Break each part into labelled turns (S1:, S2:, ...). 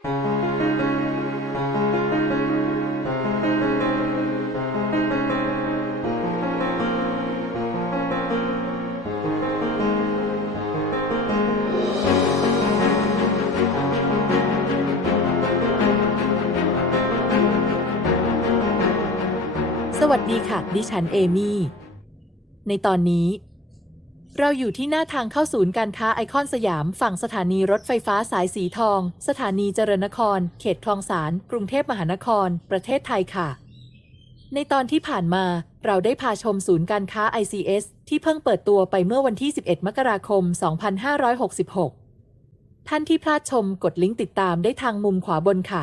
S1: สวัสดีค่ะ ดิฉันเอมี่ ในตอนนี้ เราอยู่ที่หน้าทางเข้าศูนย์การค้าไอคอนสยาม ฝั่งสถานีรถไฟฟ้าสายสีทอง สถานีเจริญนคร เขตคลองสารกรุงเทพมหานคร ประเทศไทยค่ะ ในตอนที่ผ่านมาเราได้พาชมศูนย์การค้า ICS ที่เพิ่งเปิดตัวไปเมื่อวันที่ 11 มกราคม 2566 ท่านที่พลาดชมกดลิงก์ติดตามได้ทางมุมขวาบนค่ะ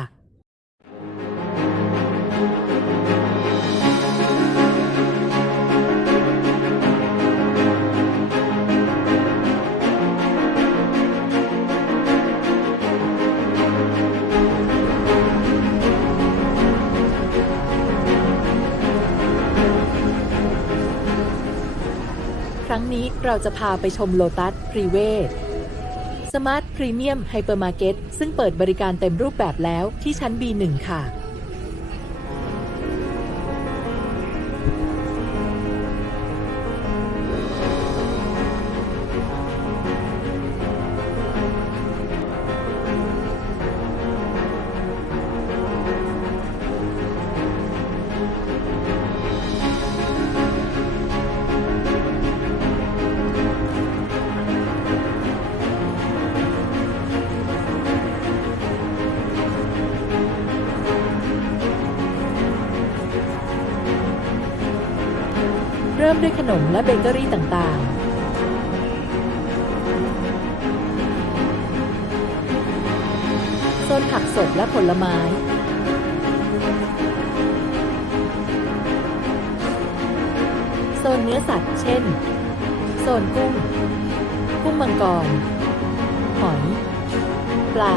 S1: รั้งนี้เราจะพาไปชมโลตัสพรีเวทสมาร์ทพรีเมียมไฮเปอร์มาร์เก็ตซึ่งเปิดบริการเต็มรูปแบบแล้วที่ชั้น B1 ค่ะ เริ่มด้วยขนมและเบเกอรี่ต่างๆโซนผักสดและผลไม้ โซนเนื้อสัตว์ เช่น โซนกุ้ง กุ้งมังกร หอย ปลา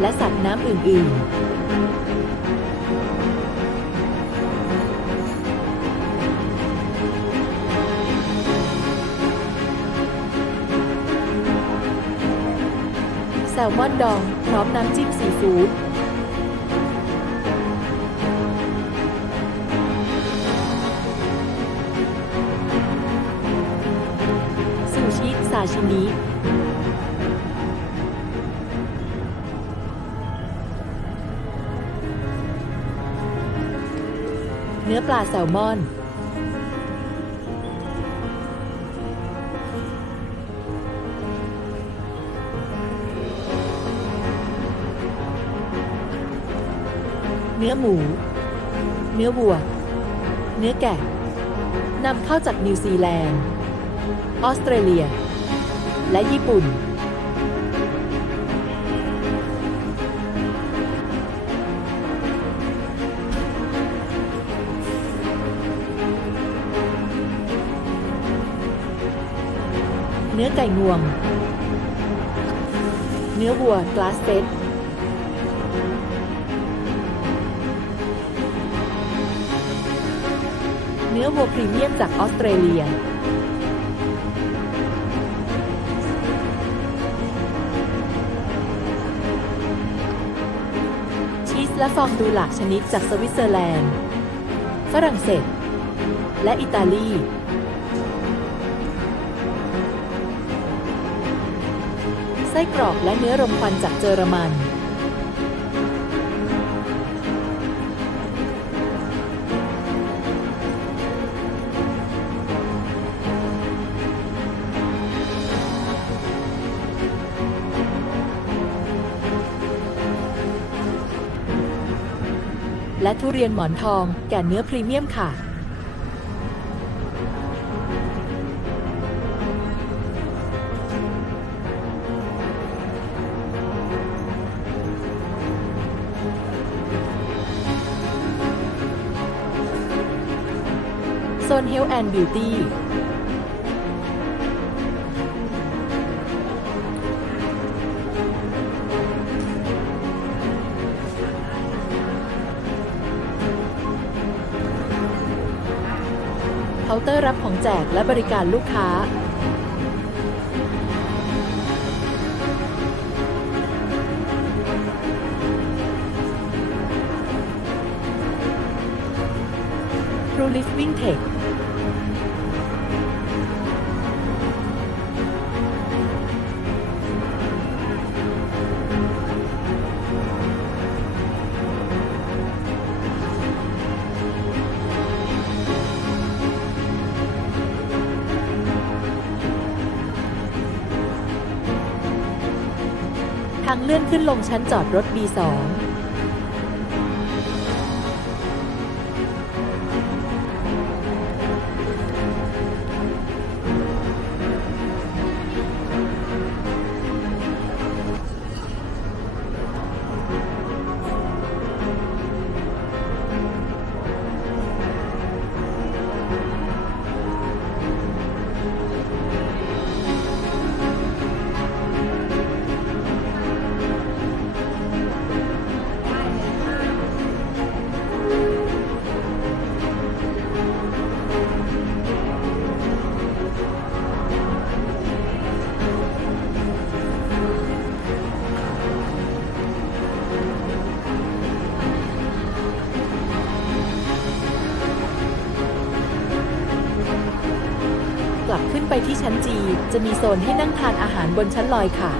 S1: และสัตว์น้ำอื่น ๆ ลมอนดอง พร้อมน้ำจิ้มซีฟู้ดซูชิซาชิมิเนื้อปลาแซลมอน เนื้อหมู เนื้อวัว เนื้อแกะนำเข้าจากนิวซีแลนด์ ออสเตรเลีย และญี่ปุ่น เนื้อไก่งวง เนื้อวัวกลาสเฟ เนื้อวัวพรีเมียมจากออสเตรเลีย ชีสและฟองดูหลากชนิดจากสวิตเซอร์แลนด์ ฝรั่งเศส และอิตาลีไส้กรอกและเนื้อรมควันจากเยอรมัน และทุเรียนหมอนทองแก่เนื้อพรีเมียมค่ะ โซน Health and Beauty เตอร์รับของแจกและบริการลูกค้า t r ลิสวิ่งเทก ทางเลื่อนขึ้นลงชั้นจอดรถ B2 ไปที่ชั้น G จะมีโซนให้นั่งทานอาหารบนชั้นลอยค่ะ ข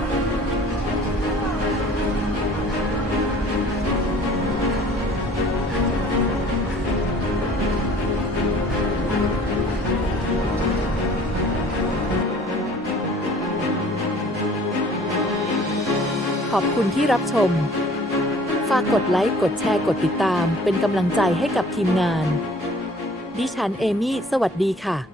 S1: อบคุณที่รับชม ฝากกดไลค์ กดแชร์ กดติดตาม เป็นกำลังใจให้กับทีมงาน ดิฉันเอมี่ สวัสดีค่ะ